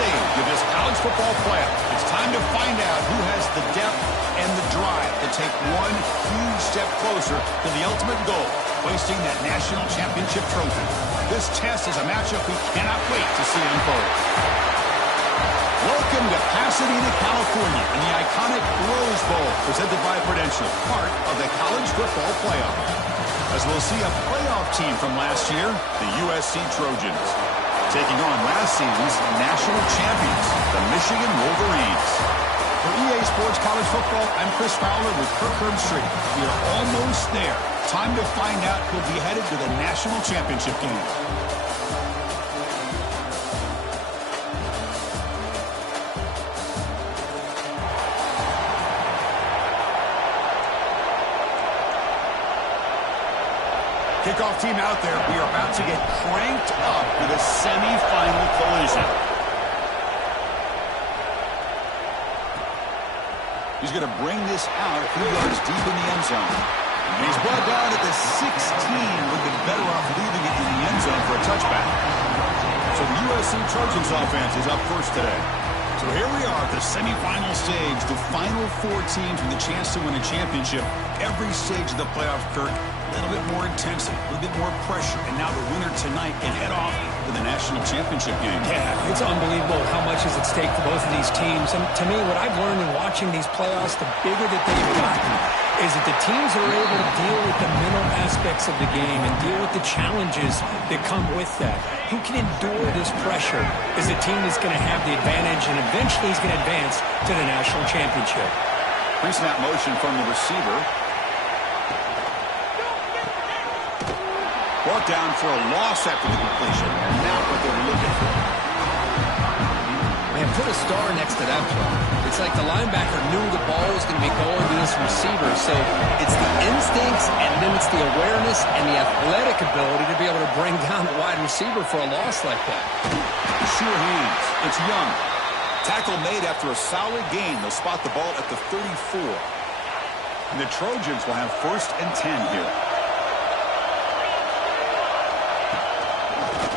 stage of this college football playoff. It's time to find out who has the depth and the drive to take one huge step closer to the ultimate goal, hoisting that national championship trophy. This test is a matchup we cannot wait to see unfold. Welcome to Pasadena, California, and the iconic Rose Bowl, presented by Prudential, part of the college football playoff. As we'll see a playoff team from last year, the USC Trojans, taking on last season's national champions, the Michigan Wolverines. For EA Sports College Football, I'm Chris Fowler with Kirk Herbstreit. We are almost there. Time to find out who'll be headed to the national championship game. Kickoff team out there. We are about to get cranked up with a semifinal collision. He's going to bring this out a few yards deep in the end zone. And he's brought down at the 16. Would have been better off leaving it in the end zone for a touchback. So the USC Trojans offense is up first today. So here we are at the semifinal stage. The final four teams with a chance to win a championship. Every stage of the playoff, Kirk, a little bit more intensity, a little bit more pressure. And now the winner tonight can head off to the national championship game. Yeah, it's unbelievable how much is at stake for both of these teams. And to me, what I've learned in watching these playoffs, the bigger that they've gotten, is that the teams are able to deal with the mental aspects of the game and deal with the challenges that come with that. Who can endure this pressure is a team that's going to have the advantage and eventually is going to advance to the national championship. Pre-snap motion from the receiver. Brought down for a loss after the completion. Not what they were looking for. Man, put a star next to that play. It's like the linebacker knew the ball was going to be going to this receiver. So it's the instincts, and then it's the awareness and the athletic ability to be able to bring down the wide receiver for a loss like that. Sure hands. It's Young. Tackle made after a solid gain. They'll spot the ball at the 34. And the Trojans will have 1st and 10 here.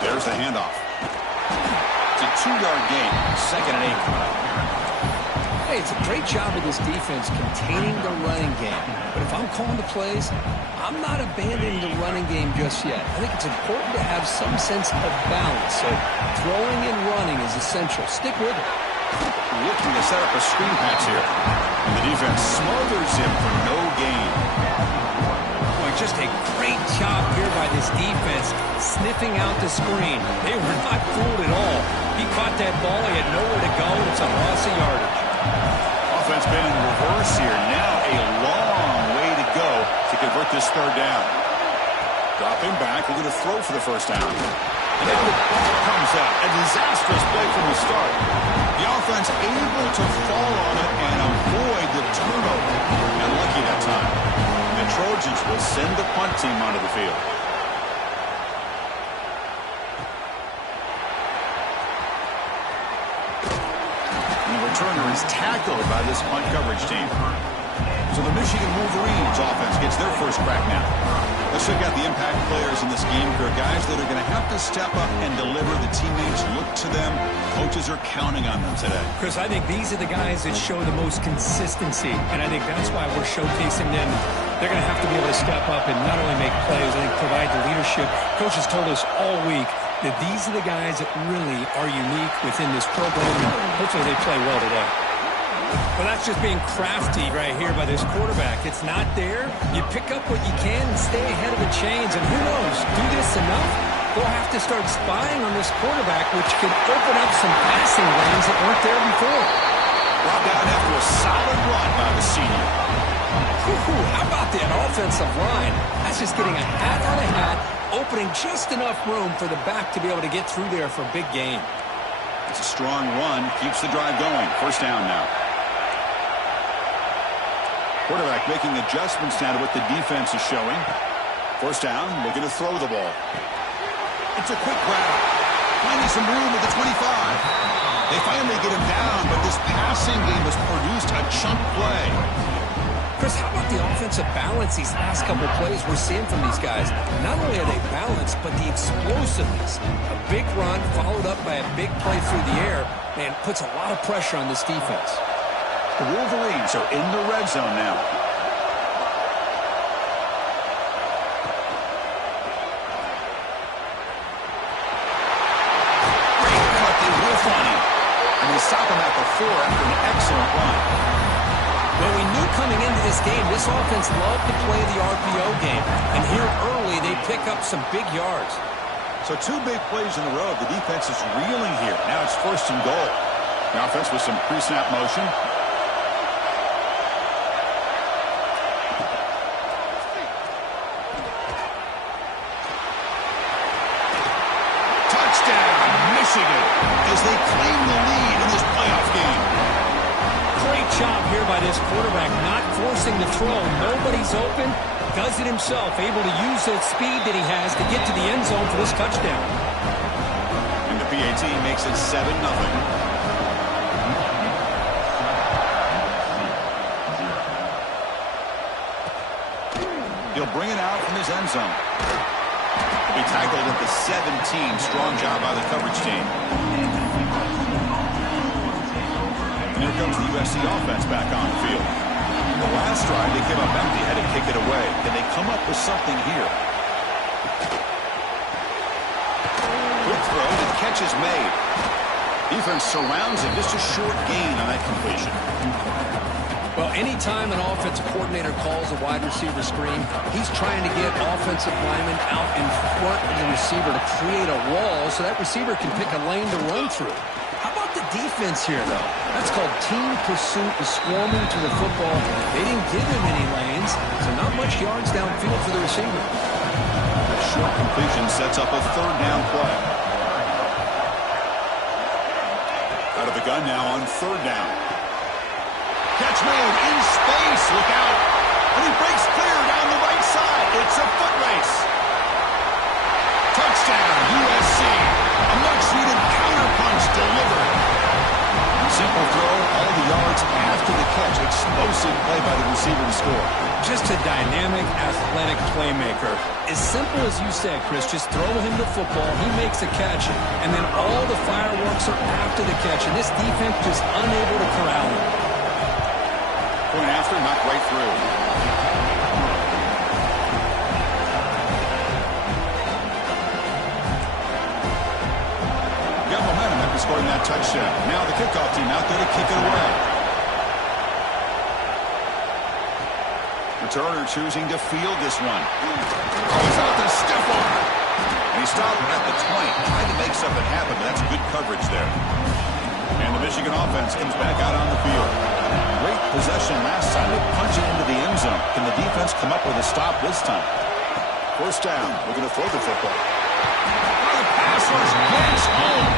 There's the handoff. It's a 2-yard gain. 2nd and 8 coming up. Hey, it's a great job of this defense containing the running game. But if I'm calling the plays, I'm not abandoning the running game just yet. I think it's important to have some sense of balance. So throwing and running is essential. Stick with it. Looking to set up a screen pass here. And the defense smothers him for no gain. Just a great job here by this defense, sniffing out the screen. They were not fooled at all. He caught that ball. He had nowhere to go. It's a loss of yardage. Offense been in reverse here. Now a long way to go to convert this 3rd down. Dropping back, looking to throw for the 1st down. And then the ball comes out. A disastrous play from the start. The offense able to fall on it and avoid the turnover. And lucky that time. The Trojans will send the punt team onto the field. And the returner is tackled by this punt coverage team. So the Michigan Wolverines offense gets their first crack now. Let's check out the impact players in this game. There are guys that are going to have to step up and deliver. The teammates look to them. Coaches are counting on them today. Chris, I think these are the guys that show the most consistency, and I think that's why we're showcasing them. They're going to have to be able to step up and not only make plays, I think provide the leadership. Coaches told us all week that these are the guys that really are unique within this program, and hopefully they play well today. Well, that's just being crafty right here by this quarterback. It's not there. You pick up what you can and stay ahead of the chains. And who knows, do this enough, they'll have to start spying on this quarterback, which could open up some passing lanes that weren't there before. Brought down after a solid run by the senior. How about that offensive line? That's just getting a hat on a hat, opening just enough room for the back to be able to get through there for a big gain. It's a strong run, keeps the drive going. 1st down now. Quarterback making adjustments now to what the defense is showing. 1st down, looking to throw the ball. It's a quick grab. Finding some room at the 25. They finally get him down, but this passing game has produced a chunk play. Chris, how about the offensive balance these last couple plays we're seeing from these guys? Not only are they balanced, but the explosiveness. A big run followed up by a big play through the air, man, puts a lot of pressure on this defense. The Wolverines are in the red zone now. Great cut, they whiff on him. And they stop him at the 4 after an excellent run. Well, we knew coming into this game, this offense loved to play the RPO game. And here early, they pick up some big yards. So 2 big plays in a row. The defense is reeling here. Now it's 1st and goal. The offense with some pre-snap motion. As they claim the lead in this playoff game. Great job here by this quarterback, not forcing the throw. Nobody's open. Does it himself, able to use that speed that he has to get to the end zone for this touchdown. And the PAT makes it 7-0. He'll bring it out from his end zone. He'll be tackled at the 17. Strong job by the coverage team. And here comes the USC offense back on the field. The last drive, they came up empty, had to kick it away. Can they come up with something here? Quick throw, the catch is made. Defense surrounds him. Just a short gain on that completion. Well, anytime an offensive coordinator calls a wide receiver screen, he's trying to get offensive linemen out in front of the receiver to create a wall so that receiver can pick a lane to run through. How about the defense here, though? That's called team pursuit and swarming to the football. They didn't give him any lanes, so not much yards downfield for the receiver. That short completion sets up a 3rd down play. Out of the gun now on 3rd down. Catch made in space. Look out. And he breaks clear down the right side. It's a foot race. Touchdown, USC. A much-needed counterpunch delivered. Simple throw, all the yards after the catch. Explosive play by the receiver to score. Just a dynamic, athletic playmaker. As simple as you said, Chris, just throw him the football, he makes a catch, and then all the fireworks are after the catch, and this defense just unable to corral him. Point after, knocked right through. Got momentum after scoring that touchdown. Now the kickoff team out there to kick it away. Returner choosing to field this one. Goes out the stiff arm. And he stopped at the 20. Trying to make something happen, but that's good coverage there. And the Michigan offense comes back out on the field. Great possession last time. They punch it into the end zone. Can the defense come up with a stop this time? 1st down. We're going to throw the football. The pass rush brings home.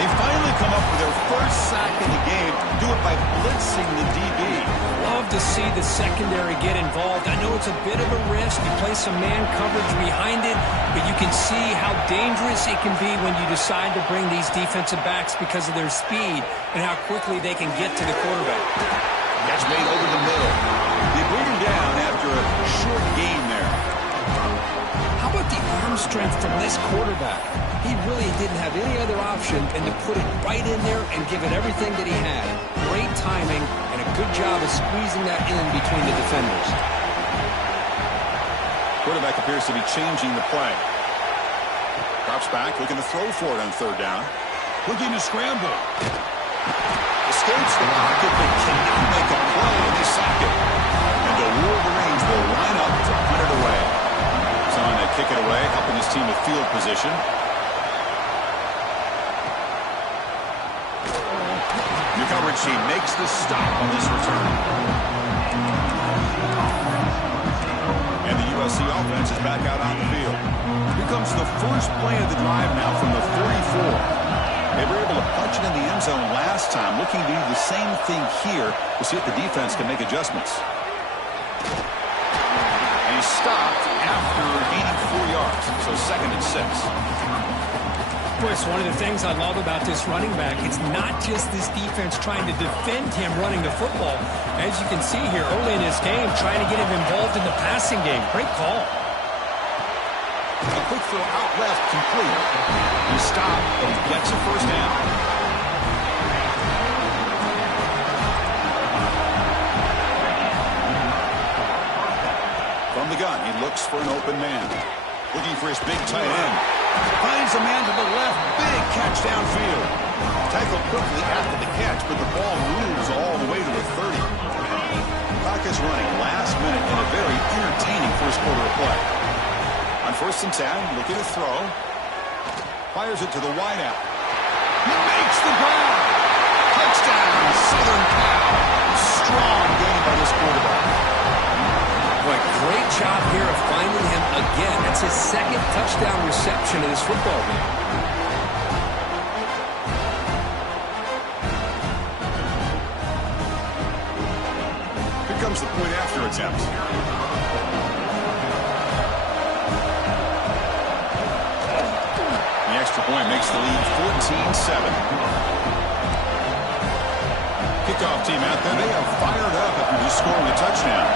They finally come up with their 1st sack in the game. Do it by blitzing the DB. Love to see the secondary get involved. I know it's a bit of a risk. You play some man coverage behind it, but you can see how dangerous it can be when you decide to bring these defensive backs because of their speed and how quickly they can get to the quarterback. Catch made over the middle. They bring him down after a short gain there. How about the arm strength from this quarterback? He really didn't have any other option than to put it right in there and give it everything that he had. Great timing and a good job of squeezing that in between the defenders. Quarterback appears to be changing the play. Drops back, looking to throw for it on 3rd down. Looking to scramble. Escapes the pocket, but cannot make a play, and they sack it. And the Wolverines will line up to put it away. Someone to kick it away, helping his team with field position. Your coverage team makes the stop on this return. And the USC offense is back out on the field. Here comes the first play of the drive now from the 44. They were able to punch it in the end zone last time, looking to do the same thing here to see if the defense can make adjustments. And he stopped after gaining 4 yards, so 2nd and 6. Well, it's one of the things I love about this running back. It's not just this defense trying to defend him running the football. As you can see here early in this game, trying to get him involved in the passing game. Great call. A quick throw out left, complete. He stopped, but he gets a first down. From the gun, he looks for an open man. Looking for his big tight end. Finds a man to the left. Big catch downfield. Tackled quickly after the catch, but the ball moves all the way to the 30. Clock is running last minute in a very entertaining first quarter of play. On 1st and 10, looking to throw. Fires it to the wideout. He makes the grab. Touchdown, Southern Cal. Strong game by this quarterback. Boy, great job here of finding him again. That's his second touchdown reception of this football game. Here comes the point after attempt. The extra point makes the lead 14-7. Kickoff team out there. They are fired up after just scoring a touchdown.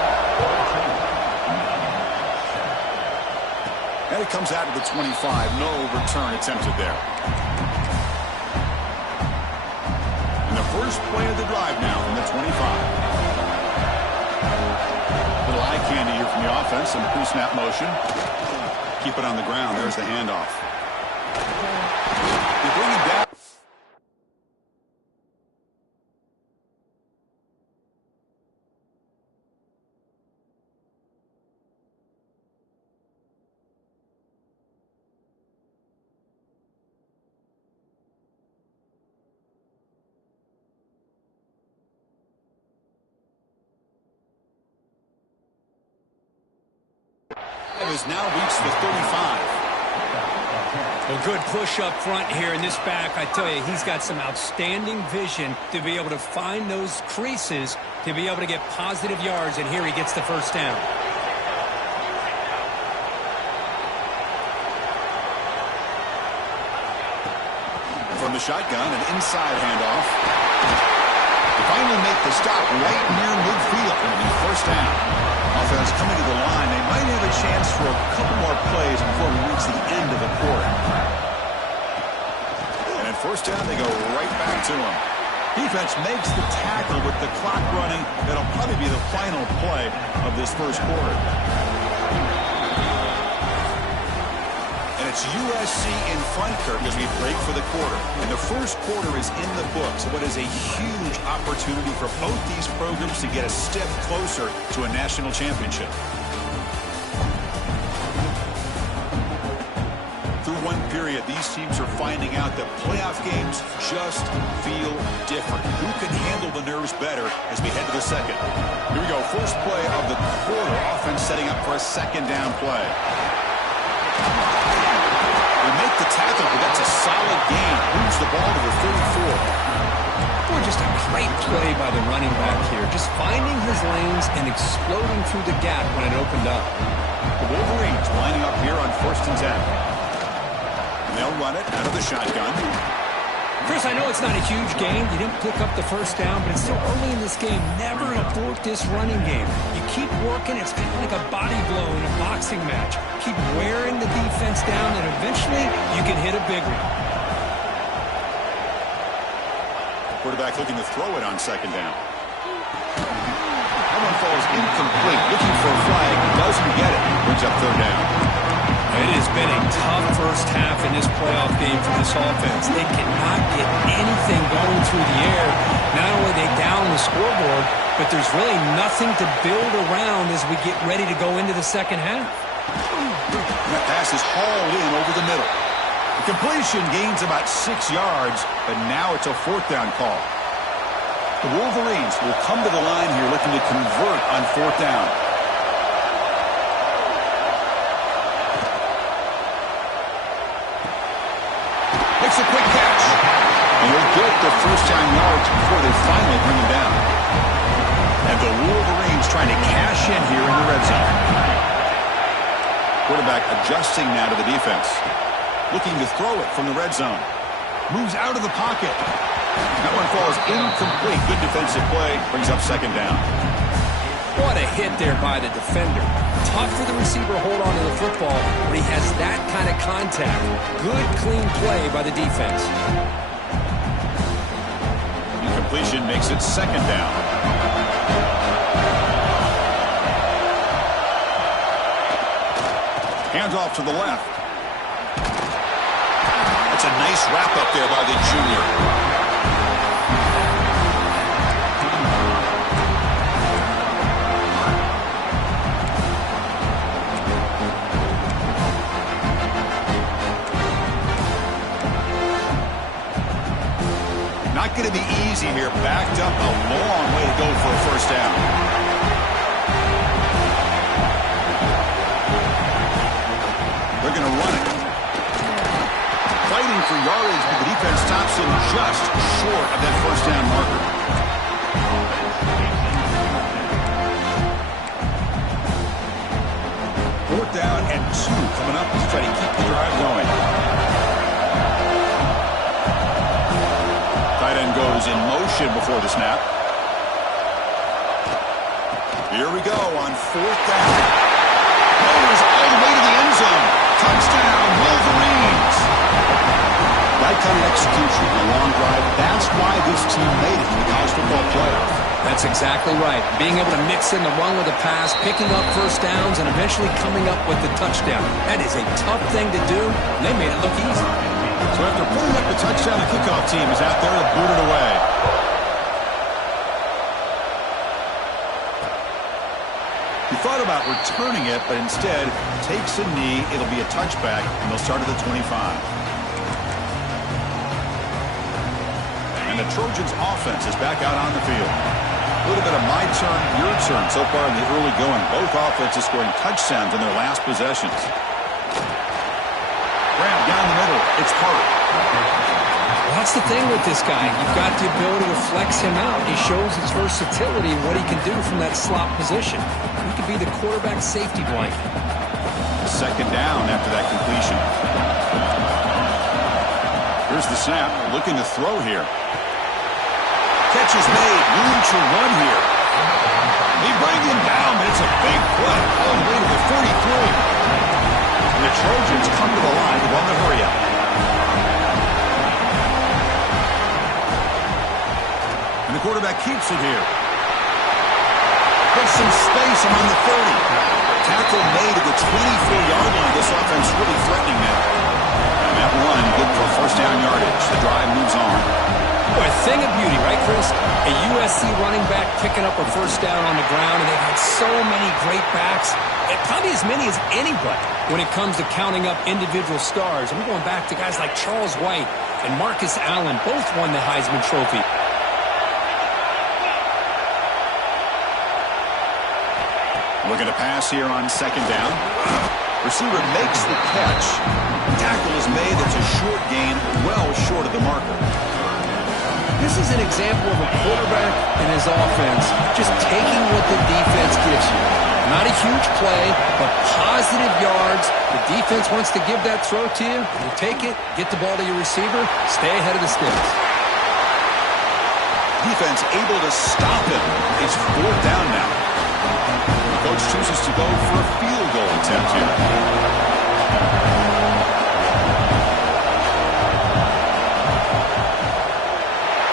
And it comes out of the 25. No return attempted there. And the first play of the drive now from the 25. Little eye candy here from the offense. Some pre-snap motion. Keep it on the ground. There's the handoff. They bring him down. Has now reached the 35. Well, good push up front here in this back. I tell you, he's got some outstanding vision to be able to find those creases, to be able to get positive yards, and here he gets the first down. From the shotgun, an inside handoff. They finally make the stop right near midfield. It'll be first down. Offense coming to the line. They might have a chance for a couple more plays before we reach the end of the quarter. And at first down, they go right back to him. Defense makes the tackle with the clock running. That'll probably be the final play of this first quarter. And it's USC in front, Kirk, as we break for the quarter. And the first quarter is in the books. What is a huge opportunity for both these programs to get a step closer to a national championship. Through one period, these teams are finding out that playoff games just feel different. Who can handle the nerves better as we head to the second? Here we go. First play of the quarter. Offense setting up for a second down play. Make the tackle, but that's a solid gain. Moves the ball to the 34. Boy, just a great play by the running back here. Just finding his lanes and exploding through the gap when it opened up. The Wolverines lining up here on 1st and 10. And they'll run it out of the shotgun. Chris, I know it's not a huge game. You didn't pick up the first down, but it's still early in this game. Never abort this running game. You keep working. It's kind of like a body blow in a boxing match. Keep wearing the defense down, and eventually you can hit a big one. Quarterback looking to throw it on second down. That one falls incomplete. Looking for a flag. Doesn't get it. Brings up third down. It has been a tough first half in this playoff game for this offense. They cannot get anything going through the air. Not only are they down the scoreboard, but there's really nothing to build around as we get ready to go into the second half. That pass is hauled in over the middle. The completion gains about 6 yards, but now it's a 4th down call. The Wolverines will come to the line here looking to convert on 4th down. Makes a quick catch. And he'll get the first down yards before they finally bring him down. And the Wolverines trying to cash in here in the red zone. Quarterback adjusting now to the defense. Looking to throw it from the red zone. Moves out of the pocket. That one falls incomplete. Good defensive play. Brings up second down. What a hit there by the defender. Tough for the receiver to hold on to the football when he has that kind of contact. Good, clean play by the defense. Incompletion makes it second down. Hands off to the left. It's a nice wrap up there by the junior. Not going to be easy here. Backed up a long way to go for a first down. They're going to run it. Fighting for yardage, but the defense stops him just short of that first down marker. Fourth down and 2 coming up to try to keep the drive going. Tight end goes in motion before the snap. Here we go on fourth down. Goes all the way to the end zone. Touchdown, Wolverines. That kind of execution in a long drive, that's why this team made it in the college football playoff. That's exactly right. Being able to mix in the run with the pass, picking up first downs, and eventually coming up with the touchdown. That is a tough thing to do, and they made it look easy. So after putting up the touchdown, the kickoff team is out there to boot it away. He thought about returning it, but instead takes a knee. It'll be a touchback, and they'll start at the 25. And the Trojans' offense is back out on the field. A little bit of my turn, your turn so far in the early going. Both offenses scoring touchdowns in their last possessions. Grab down the middle. It's Hart. Well, that's the thing with this guy. You've got the ability to flex him out. He shows his versatility and what he can do from that slot position. He could be the quarterback safety blanket. Second down after that completion. Here's the snap. Looking to throw here. Catch is made. Room to run here. They bring him down, but it's a big play. All the way to the 43. And the Trojans come to the line to run the hurry up. And the quarterback keeps it here. There's some space among the 30. Tackle made at the 24-yard line. This offense really threatening now. And that run good for first down yardage. The drive moves on. Boy, a thing of beauty, right, Chris? A USC running back picking up a first down on the ground, and they've had so many great backs, and probably as many as anybody when it comes to counting up individual stars. And we're going back to guys like Charles White and Marcus Allen, both won the Heisman Trophy. Looking to pass here on second down. Receiver makes the catch. Tackle is made. That's a short gain, well short of the marker. This is an example of a quarterback and his offense just taking what the defense gives you. Not a huge play, but positive yards. The defense wants to give that throw to you. You take it, get the ball to your receiver, stay ahead of the sticks. Defense able to stop him. It's fourth down now. The coach chooses to go for a field goal attempt here.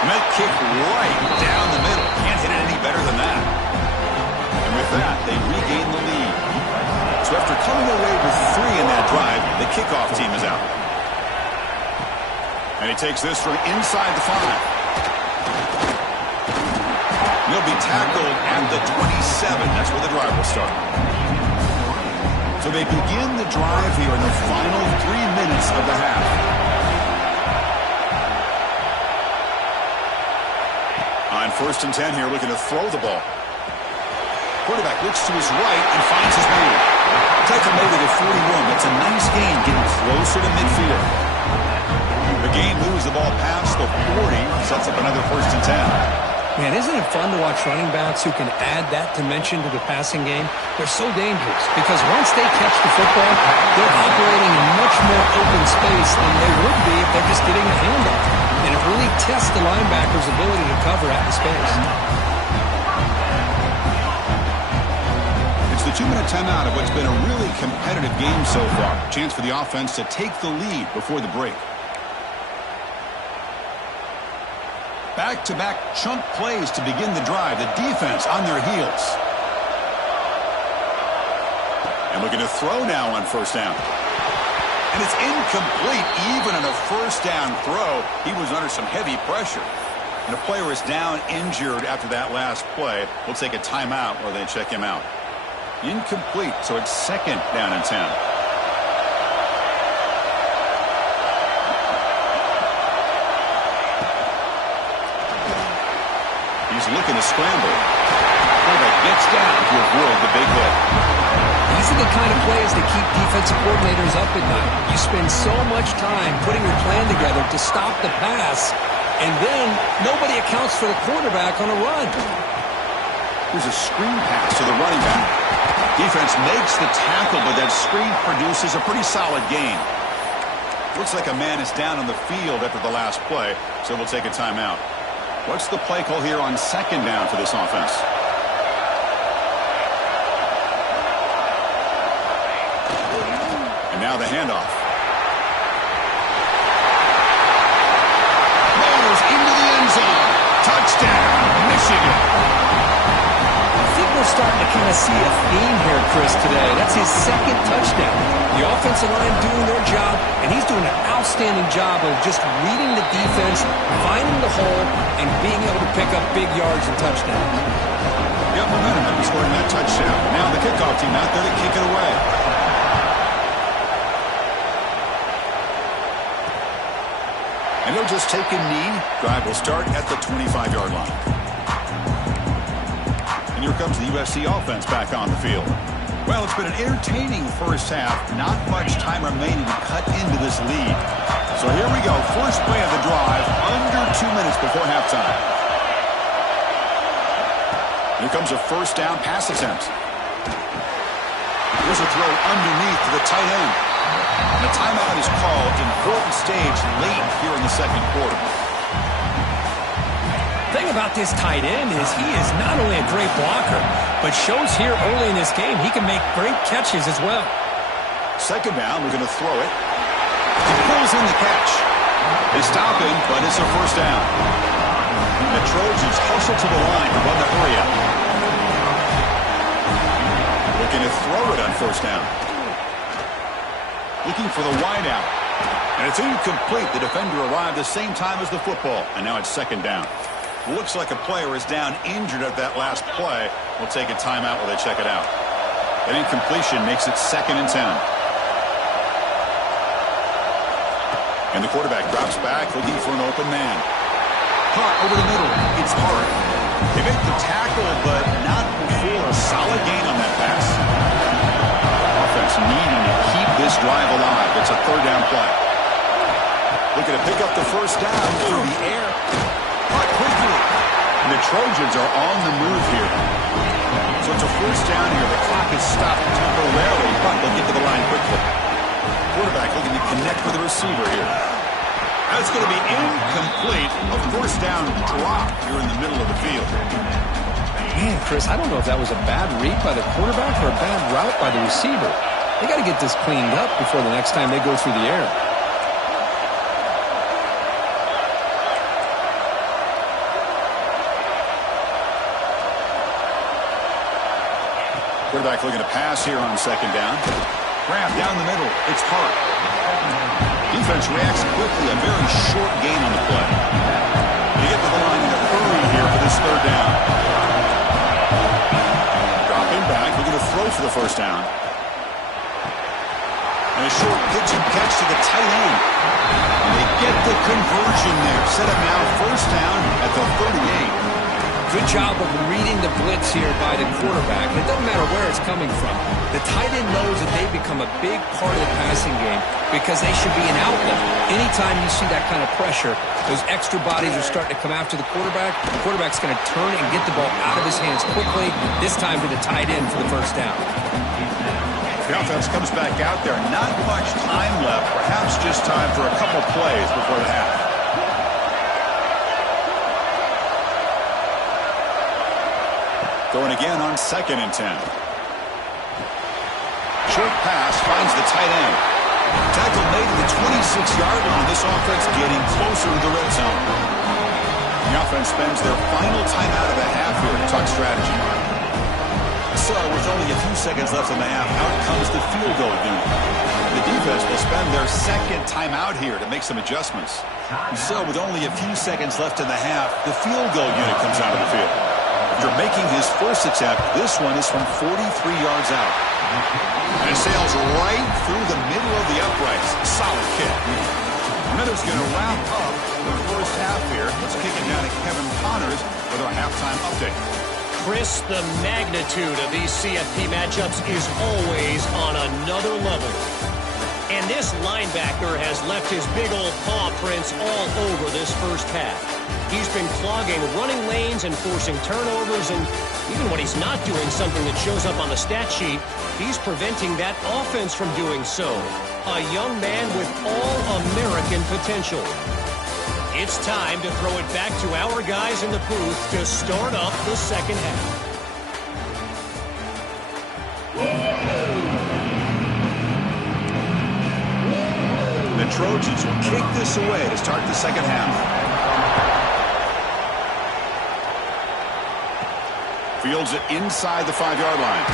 And that kick right down the middle. Can't hit it any better than that. And with that, they regain the lead. So after coming away with 3 in that drive, the kickoff team is out. And he takes this from inside the 5. He'll be tackled at the 27. That's where the drive will start. So they begin the drive here in the final 3 minutes of the half. On first and 10 here, looking to throw the ball. Quarterback looks to his right and finds his man. Tackle made to the 41. That's a nice gain, getting closer to midfield. The game moves the ball past the 40, sets up another first and 10. Man, isn't it fun to watch running backs who can add that dimension to the passing game? They're so dangerous because once they catch the football, they're operating in much more open space than they would be if they're just getting a handoff. And it really tests the linebacker's ability to cover out in space. It's the 2-minute timeout of what's been a really competitive game so far. Chance for the offense to take the lead before the break. Back-to-back chunk plays to begin the drive. The defense on their heels. And looking to throw now on first down. And it's incomplete even on a first down throw. He was under some heavy pressure. And the player is down injured after that last play. We'll take a timeout or they check him out. Incomplete, so it's second down and 10. He's looking to scramble. Quarterback gets down to avoid the big hit. These are the kind of plays that keep defensive coordinators up at night. You spend so much time putting your plan together to stop the pass, and then nobody accounts for the quarterback on a run. Here's a screen pass to the running back. Defense makes the tackle, but that screen produces a pretty solid gain. Looks like a man is down on the field after the last play, so we'll take a timeout. What's the play call here on second down for this offense? And now the handoff. Goes into the end zone. Touchdown, Michigan. I think we're starting to kind of see a theme here, Chris, today. That's his second touchdown. The offensive line doing their job, and he's doing an outstanding job of just reading the defense, finding the hole, and being able to pick up big yards and touchdowns. Got momentum after scoring that touchdown. Now the kickoff team out there to kick it away. And they'll just take a knee. Drive will start at the 25-yard line. And here comes the USC offense back on the field. Well, it's been an entertaining first half. Not much time remaining to cut into this lead. So here we go. First play of the drive, under 2 minutes before halftime. Here comes a first down pass attempt. Here's a throw underneath to the tight end. And a timeout is called. Important stage late here in the second quarter. The thing about this tight end is he is not only a great blocker, but shows here early in this game he can make great catches as well. Second down, we're going to throw it. He pulls in the catch. They stop him, but it's a first down. The Trojans hustle to the line to run the hurry up. Looking to throw it on first down. Looking for the wideout. And it's incomplete. The defender arrived the same time as the football. And now it's second down. Looks like a player is down injured at that last play. We'll take a timeout while they check it out. That incompletion makes it second and 10. And the quarterback drops back looking for an open man. Caught over the middle. It's hard. They make the tackle, but not before a solid gain on that pass. Offense needing to keep this drive alive. It's a third down play. Looking to pick up the first down through the air. Caught quickly. And the Trojans are on the move here. So it's a first down here. The clock is stopped temporarily, but they'll get to the line quickly. Quarterback looking to connect with the receiver here. That's going to be incomplete. A first down drop here in the middle of the field. Man, Chris, I don't know if that was a bad read by the quarterback or a bad route by the receiver. They got to get this cleaned up before the next time they go through the air. Quarterback looking to pass here on second down. Grab down the middle. It's Hart. Defense reacts quickly. A very short gain on the play. They get to the line in a hurry here for this third down. Dropping back. Looking to throw for the first down. And a short pitch and catch to the tight end. And they get the conversion there. Set up now first down at the 38. Good job of reading the blitz here by the quarterback. It doesn't matter where it's coming from. The tight end knows that they become a big part of the passing game because they should be an outlet. Anytime you see that kind of pressure, those extra bodies are starting to come after the quarterback. The quarterback's going to turn and get the ball out of his hands quickly, this time to the tight end for the first down. The offense comes back out there. Not much time left. Perhaps just time for a couple plays before the half. Going again on 2nd and 10. Short pass finds the tight end. Tackle made to the 26-yard line. This offense getting closer to the red zone. The offense spends their final timeout of the half here to talk strategy. So with only a few seconds left in the half, out comes the field goal unit. The defense will spend their 2nd timeout here to make some adjustments. So with only a few seconds left in the half, the field goal unit comes out of the field. After making his first attempt, this one is from 43 yards out. And it sails right through the middle of the uprights. Solid kick. Miller's going to wrap up the first half here. Let's kick it down to Kevin Connors with our halftime update. Chris, the magnitude of these CFP matchups is always on another level. And this linebacker has left his big old paw prints all over this first half. He's been clogging running lanes and forcing turnovers, and even when he's not doing something that shows up on the stat sheet, he's preventing that offense from doing so. A young man with all-American potential. It's time to throw it back to our guys in the booth to start up the second half. The Trojans will kick this away to start the second half. Fields it inside the 5-yard line.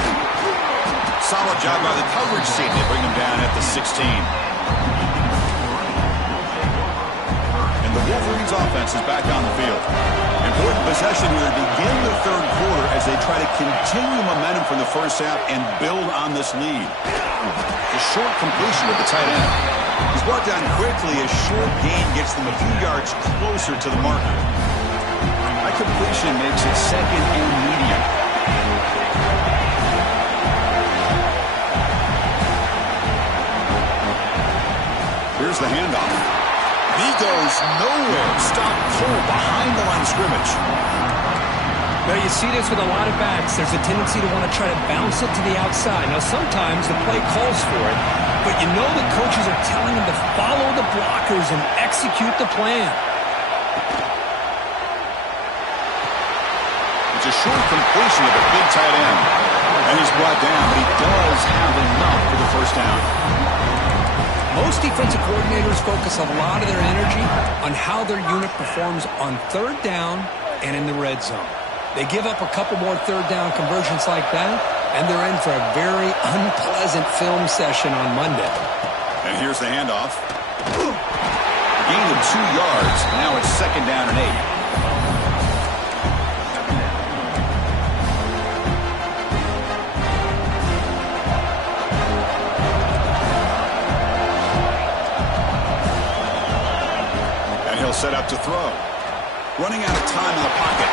Solid job by the coverage team. They bring him down at the 16. And the Wolverines offense is back on the field. Important possession here to begin the third quarter as they try to continue momentum from the first half and build on this lead. A short completion with the tight end. He's brought down quickly. A short gain gets them a few yards closer to the marker. That completion makes it 2nd and medium. Here's the handoff. He goes nowhere. Stop cold behind the line of scrimmage. Now, you see this with a lot of backs. There's a tendency to want to try to bounce it to the outside. Now, sometimes the play calls for it, but you know the coaches are telling them to follow the blockers and execute the plan. It's a short completion of the big tight end. And he's brought down, but he does have enough for the first down. Most defensive coordinators focus a lot of their energy on how their unit performs on 3rd down and in the red zone. They give up a couple more 3rd down conversions like that, and they're in for a very unpleasant film session on Monday. And here's the handoff. Gain of 2 yards. Now it's 2nd down and 8. Set up to throw. Running out of time in the pocket.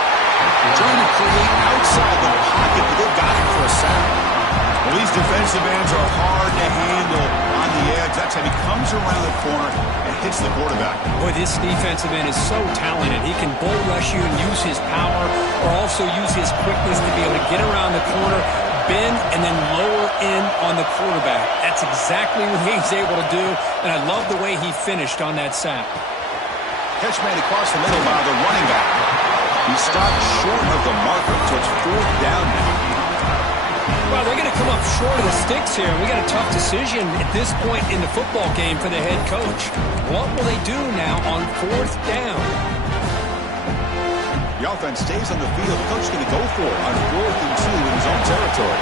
Trying to create outside the pocket, but they've got him for a sack. Well, these defensive ends are hard to handle on the edge. That's how he comes around the corner and hits the quarterback. Boy, this defensive end is so talented. He can bull rush you and use his power, or also use his quickness to be able to get around the corner, bend, and then lower in on the quarterback. That's exactly what he's able to do, and I love the way he finished on that sack. Catch made across the middle by the running back. He stopped short of the marker, so it's 4th down now. Well, they're going to come up short of the sticks here. We got a tough decision at this point in the football game for the head coach. What will they do now on 4th down? The offense stays on the field. The coach is going to go for it on 4th and 2 in his own territory.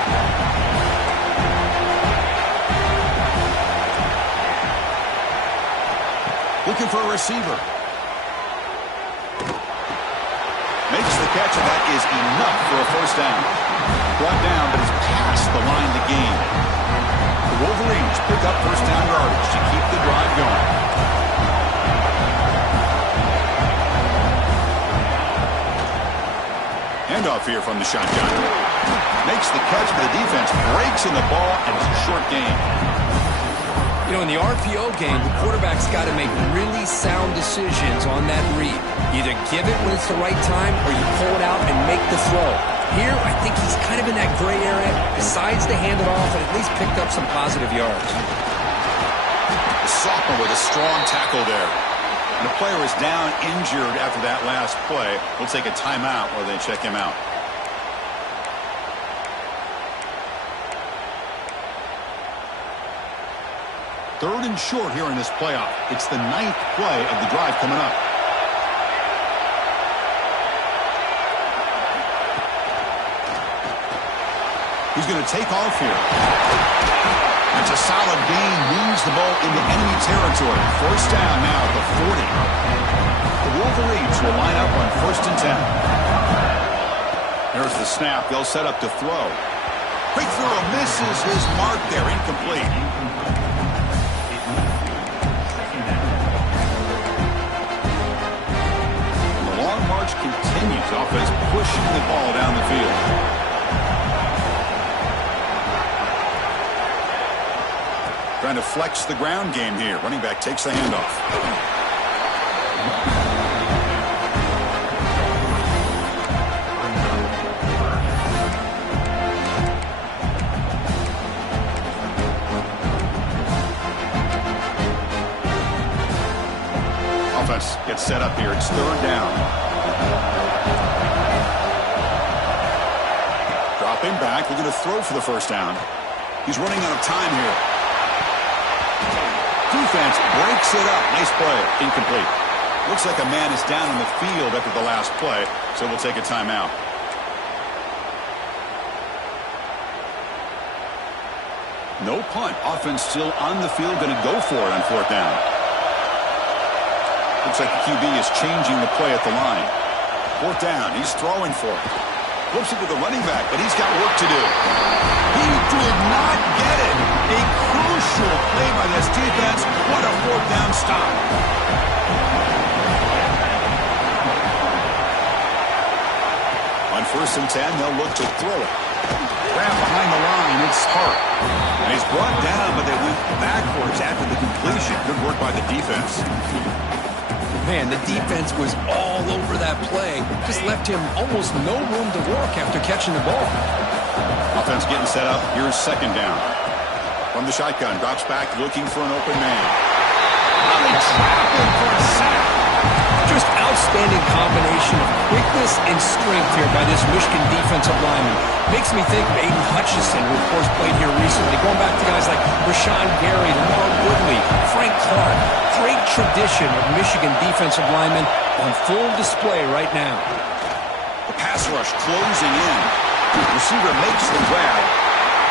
Looking for a receiver. Makes the catch, and that is enough for a first down. Brought down, but is past the line to gain. The Wolverines pick up first down yardage to keep the drive going. handoff here from the shotgun. Makes the catch, but the defense breaks in the ball, and it's a short gain. You know, in the RPO game, the quarterback's got to make really sound decisions on that read. Either give it when it's the right time, or you pull it out and make the throw. Here, I think he's kind of in that gray area, decides to hand it off, and at least picked up some positive yards. The sophomore with a strong tackle there. And the player is down injured after that last play. We'll take a timeout while they check him out. Third and short here in this playoff. It's the 9th play of the drive coming up. He's going to take off here. It's a solid gain. Moves the ball into enemy territory. First down now at the 40. The Wolverines will line up on 1st and 10. There's the snap. They'll set up to throw. Quick throw misses his mark there. Incomplete. The long march continues. Offense pushing the ball down the field. Trying to flex the ground game here. Running back takes the handoff. Offense gets set up here. It's 3rd down. Dropping back. Looking to throw for the first down. He's running out of time here. Defense breaks it up. Nice play. Incomplete. Looks like a man is down in the field after the last play, so we'll take a timeout. No punt. Offense still on the field, going to go for it on 4th down. Looks like the QB is changing the play at the line. 4th down. He's throwing for it. Flips it to the running back, but he's got work to do. He did not get it. A crucial play by this defense. What a 4th down stop. On 1st and 10, they'll look to throw it. Grab behind the line. It's Hart. And he's brought down, but they went backwards after the completion. Good work by the defense. Man, the defense was all over that play. Just left him almost no room to work after catching the ball. Offense getting set up. Here's 2nd down. From the shotgun, drops back looking for an open man. Oh, they trap him for a sack. Just outstanding combination of quickness and strength here by this Michigan defensive lineman. Makes me think of Aiden Hutchinson, who of course played here recently. Going back to guys like Rashawn Gary, Lamar Woodley, Frank Clark. Great tradition of Michigan defensive linemen on full display right now. The pass rush closing in. The receiver makes the grab.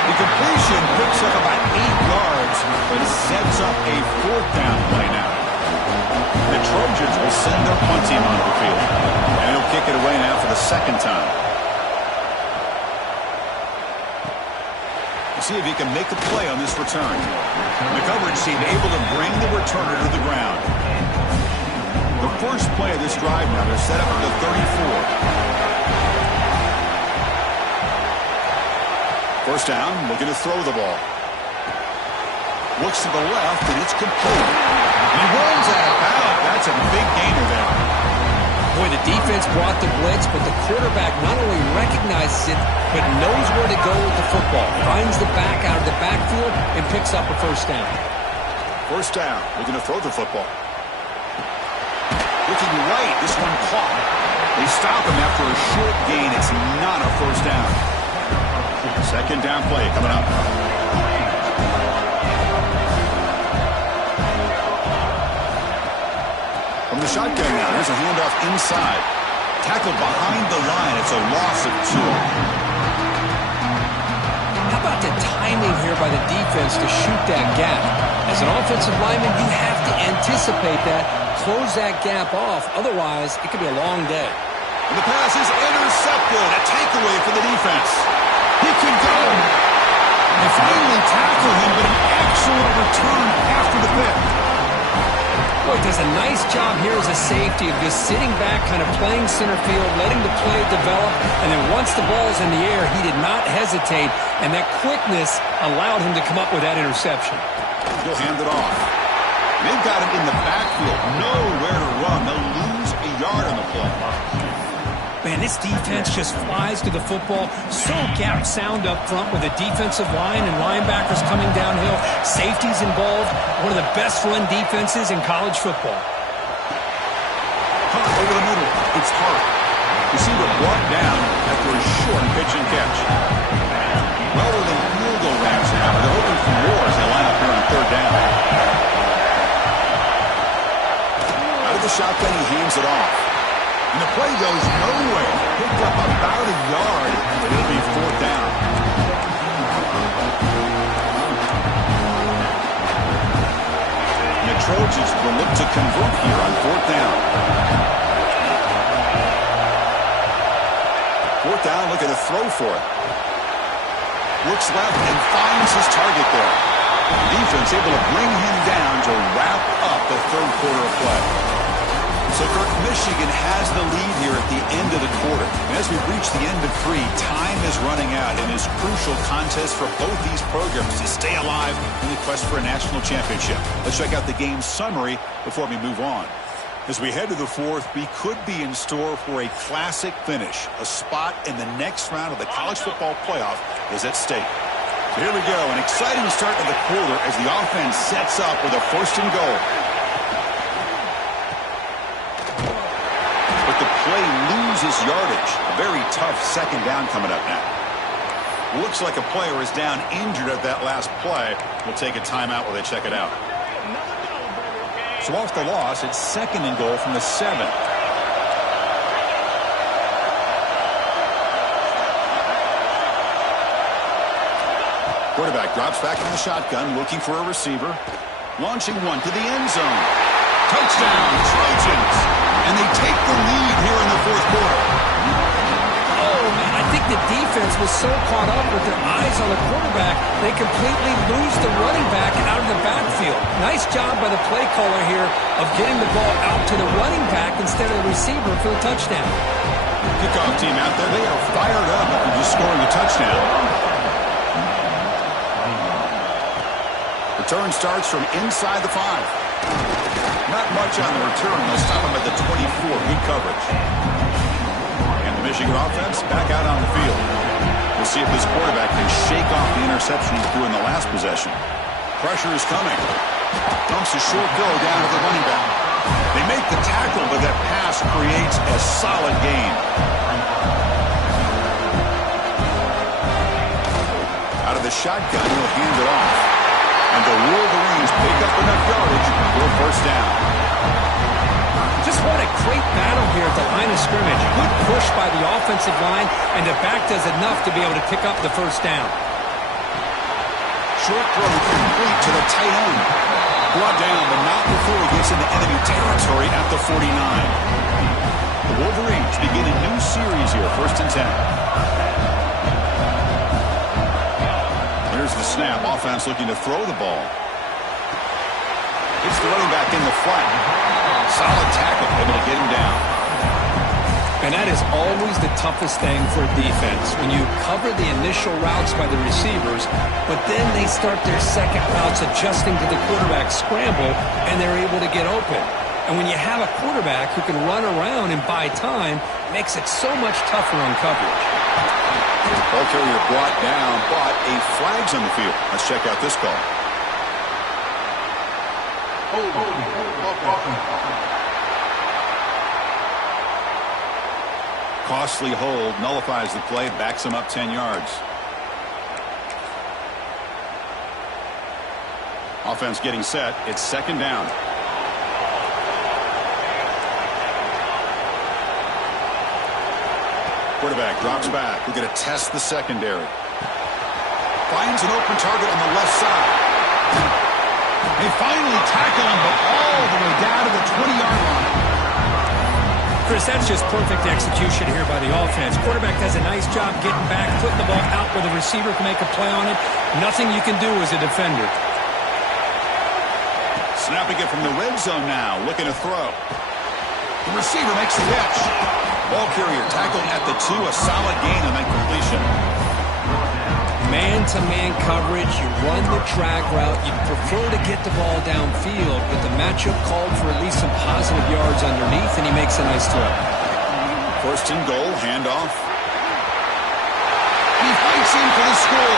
The completion picks up about 8 yards, but it sets up a 4th down play now. The Trojans will send their punt team onto the field. And he'll kick it away now for the 2nd time. We'll see if he can make a play on this return. The coverage team able to bring the returner to the ground. The first play of this drive now, they're set up at the 34. First down, looking to throw the ball. Looks to the left, and it's complete. He rolls out of bounds. That's a big gainer there. Boy, the defense brought the blitz, but the quarterback not only recognizes it, but knows where to go with the football. Finds the back out of the backfield and picks up a first down. First down, looking to throw the football. Looking right, this one caught. They stop him after a short gain. It's not a first down. 2nd down play coming up. From the shotgun now, there's a handoff inside. Tackled behind the line. It's a loss of 2. How about the timing here by the defense to shoot that gap? As an offensive lineman, you have to anticipate that, close that gap off. Otherwise, it could be a long day. And the pass is intercepted. A takeaway for the defense. He can go. They finally tackle him, but an excellent return after the pick. Well, boy does a nice job here as a safety of just sitting back, kind of playing center field, letting the play develop, and then once the ball's in the air, he did not hesitate, and that quickness allowed him to come up with that interception. He'll hand it off. They've got him in the backfield. Nowhere to run. They'll lose a yard on the play. Man, this defense just flies to the football. So gap sound up front with a defensive line and linebackers coming downhill. Safeties involved. One of the best run defenses in college football. Hunt over the middle. It's Hart. Receiver brought down after a short pitch and catch. Well, the field goal range now. They're hoping for more as they line up here on third down. Out of the shotgun, he hands it off. And the play goes nowhere. Picked up about a yard, but it'll be fourth down. And the Trojans will look to convert here on fourth down. Fourth down, looking to throw for it. Looks left and finds his target there. Defense able to bring him down to wrap up the third quarter of play. So, Kirk, Michigan has the lead here at the end of the quarter. And as we reach the end of three, time is running out in this crucial contest for both these programs to stay alive in the quest for a national championship. Let's check out the game summary before we move on. As we head to the fourth, we could be in store for a classic finish. A spot in the next round of the college football playoff is at stake. So here we go, an exciting start to the quarter as the offense sets up with a first and goal. But the play loses yardage. A very tough second down coming up now. Looks like a player is down injured at that last play. We'll take a timeout while they check it out. So off the loss, it's second and goal from the 7. Quarterback drops back in the shotgun, looking for a receiver. Launching one to the end zone. Touchdown, Trojans! And they take the lead here in the fourth quarter. Oh, man, I think the defense was so caught up with their eyes on the quarterback, they completely lose the running back out of the backfield. Nice job by the play caller here of getting the ball out to the running back instead of the receiver for the touchdown. Kickoff team out there, they are fired up after just scoring a touchdown. Return starts from inside the 5. Not much on the return. They'll stop him at the 24. Good coverage. And the Michigan offense back out on the field. We'll see if this quarterback can shake off the interception he threw in the last possession. Pressure is coming. Dumps a short go down to the running back. They make the tackle, but that pass creates a solid gain. Out of the shotgun, he'll hand it off. And the Wolverines pick up enough yardage for a first down. Just what a great battle here at the line of scrimmage. Good push by the offensive line, and the back does enough to be able to pick up the first down. Short throw complete to the tight end. Brought down, but not before he gets into enemy territory at the 49. The Wolverines begin a new series here, first and 10. Here's the snap. Offense looking to throw the ball. It's the running back in the flat. Solid tackle, able to get him down. And that is always the toughest thing for a defense. When you cover the initial routes by the receivers, but then they start their second routes adjusting to the quarterback scramble, and they're able to get open. And when you have a quarterback who can run around and buy time, it makes it so much tougher on coverage. Ball carrier brought down, but a flag's on the field. Let's check out this call. Costly hold, nullifies the play, backs him up 10 yards. Offense getting set. It's second down. Quarterback drops back. We're going to test the secondary. Finds an open target on the left side. They finally tackle him, but all the way down to the 20-yard line. Chris, that's just perfect execution here by the offense. Quarterback does a nice job getting back, putting the ball out where the receiver can make a play on it. Nothing you can do as a defender. Snapping it from the red zone now, looking to throw. The receiver makes the catch. Ball carrier tackled at the 2, a solid gain on that completion. Man-to-man coverage, you run the drag route. You'd prefer to get the ball downfield, but the matchup called for at least some positive yards underneath, and he makes a nice throw. First and goal, handoff. He fights in for the score.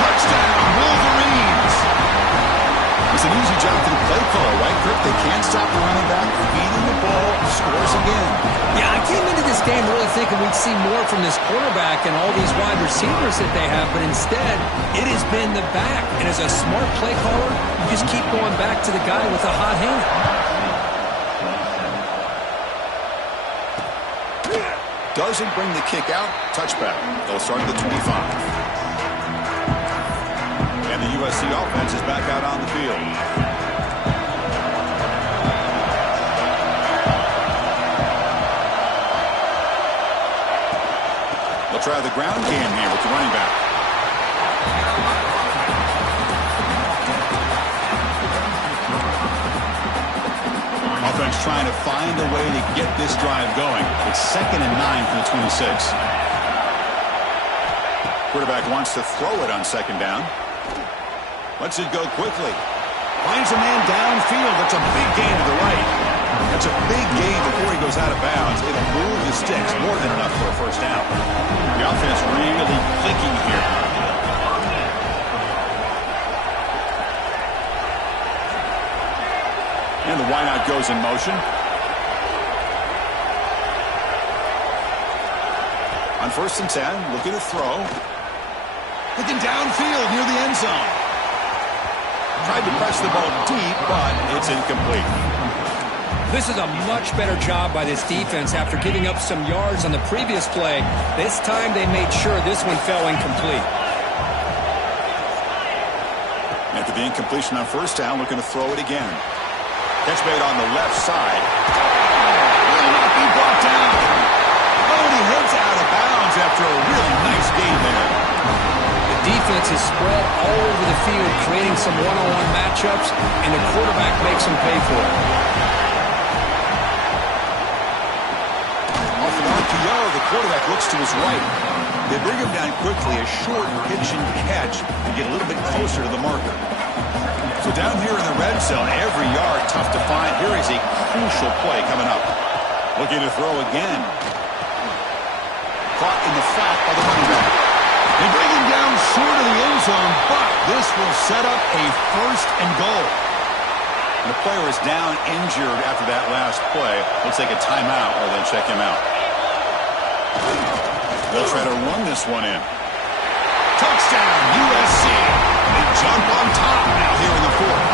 Touchdown, Wolverines. It's an easy job for the play caller, right, Kirk? They can't stop the running back, feeding the ball, scores again. Yeah, I came into this game really thinking we'd see more from this quarterback and all these wide receivers that they have, but instead, it has been the back. And as a smart play caller, you just keep going back to the guy with a hot hand. Doesn't bring the kick out. Touchback. They'll start at the 25. And the USC offense is back out on the field. They'll try the ground game here with the running back. Offense trying to find a way to get this drive going. It's 2nd and 9 from the 26. Quarterback wants to throw it on 2nd down. Lets it go quickly. Finds a man downfield. That's a big gain to the right. That's a big gain before he goes out of bounds. It'll move the sticks. More than enough for a first down. The offense really clicking here. And the wideout goes in motion. On 1st and 10, looking to throw. Looking downfield near the end zone. Tried to press the ball deep, but it's incomplete. This is a much better job by this defense after giving up some yards on the previous play. This time they made sure this one fell incomplete. After the incompletion on 1st down, looking to throw it again. Catch made on the left side. Will not be brought down. Oh, and he heads out of bounds after a really nice game there. The defense is spread all over the field, creating some one-on-one matchups, and the quarterback makes them pay for it. Off an RPO, the quarterback looks to his right. They bring him down quickly, a short pitch and catch to get a little bit closer to the marker. So down here in the red zone, every yard tough to find. Here is a crucial play coming up. Looking to throw again. Caught in the flat by the running back. They bring him down short of the end zone, but this will set up a 1st and goal. And the player is down injured after that last play. We'll take a timeout or then check him out. They'll try to run this one in. Touchdown, USC. They jump on top now here in the 4th.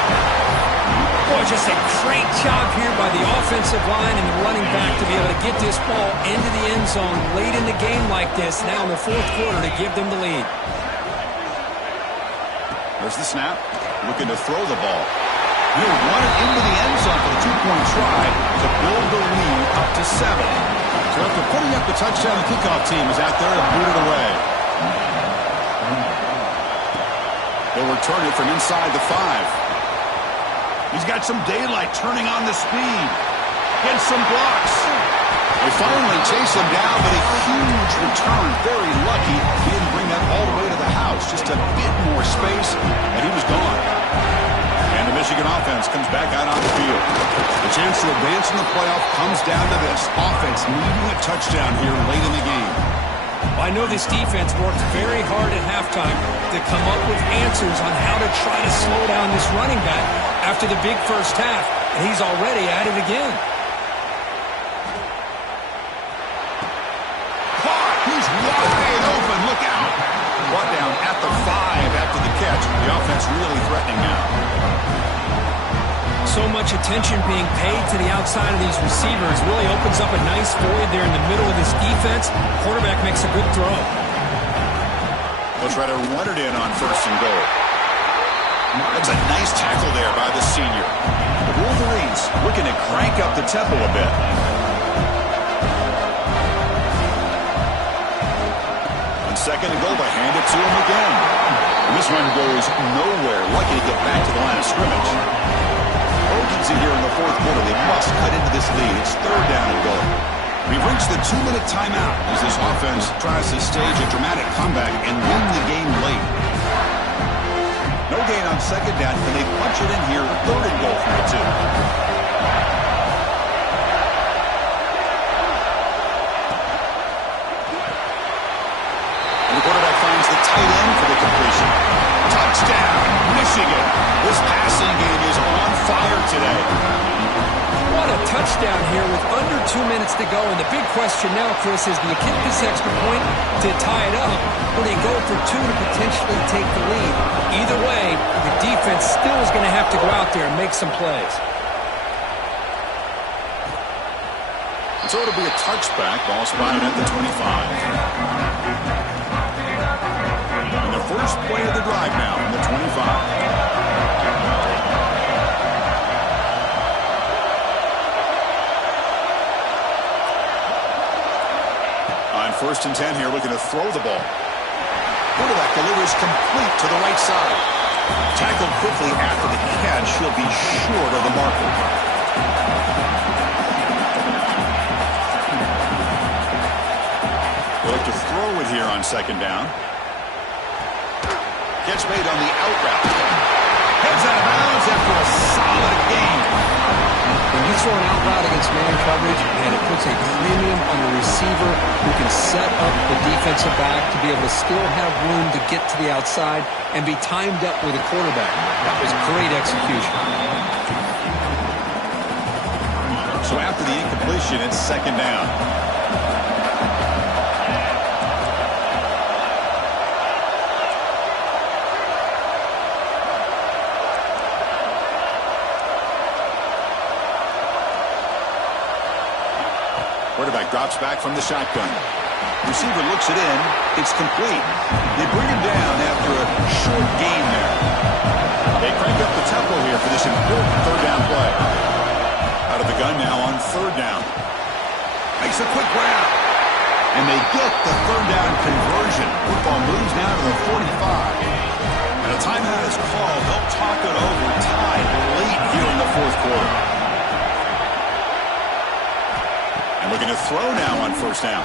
Boy, just a great job here by the offensive line and the running back to be able to get this ball into the end zone late in the game like this, now in the 4th quarter, to give them the lead. There's the snap. Looking to throw the ball. He'll run it into the end zone for the 2-point try to build the lead up to 7. So after putting up the touchdown, the kickoff team is out there to boot it away. They'll return it from inside the 5. He's got some daylight turning on the speed. Gets some blocks. They finally chase him down, but a huge return. Very lucky he didn't bring that all the way to the house. Just a bit more space, and he was gone. And the Michigan offense comes back out on the field. The chance to advance in the playoff comes down to this. Offense needing a touchdown here late in the game. I know this defense worked very hard at halftime to come up with answers on how to try to slow down this running back after the big first half, and he's already at it again. Caught! He's wide open. Look out! Brought down at the 5 after the catch. The offense really threatening now. So much attention being paid to the outside of these receivers really opens up a nice void there in the middle of this defense. Quarterback makes a good throw. They'll try to run it in on 1st and goal. That's a nice tackle there by the senior. The Wolverines looking to crank up the tempo a bit. On 2nd and goal, they hand it to him again. And this one goes nowhere. Lucky to get back to the line of scrimmage. urgency here in the fourth quarter. They must cut into this lead. It's third down and goal. We've reached the 2-minute timeout as this offense tries to stage a dramatic comeback and win the game late. No gain on second down. Can they punch it in here? Third and goal from the 2. And the quarterback finds the tight end for the completion. Touchdown, Michigan. This passing game is on fire today. What a touchdown here with under 2 minutes to go. And the big question now, Chris, is do you kick this extra point to tie it up, or do you go for 2 to potentially take the lead? Either way, the defense still is going to have to go out there and make some plays. So it'll be a touchback. Ball spotted at the 25. And the first play of the drive now from the 25. First and 10 here, looking to throw the ball. Quarterback delivers complete to the right side. Tackled quickly after the catch. He'll be short of the marker. They'll look to throw it here on second down. Catch made on the out route. Heads out of bounds after a solid gain. When you throw an out route against man coverage, and it puts a premium on the receiver who can set up the defensive back to be able to still have room to get to the outside and be timed up with a quarterback. That was great execution. So after the incompletion, it's second down. Quarterback drops back from the shotgun. Receiver looks it in. It's complete. They bring him down after a short gain there. They crank up the tempo here for this important third down play. Out of the gun now on third down. Makes a quick route. And they get the third down conversion. Football moves now to the 45. And a timeout is called. They'll talk it over. Tied late here in the fourth quarter. Looking to throw now on first down.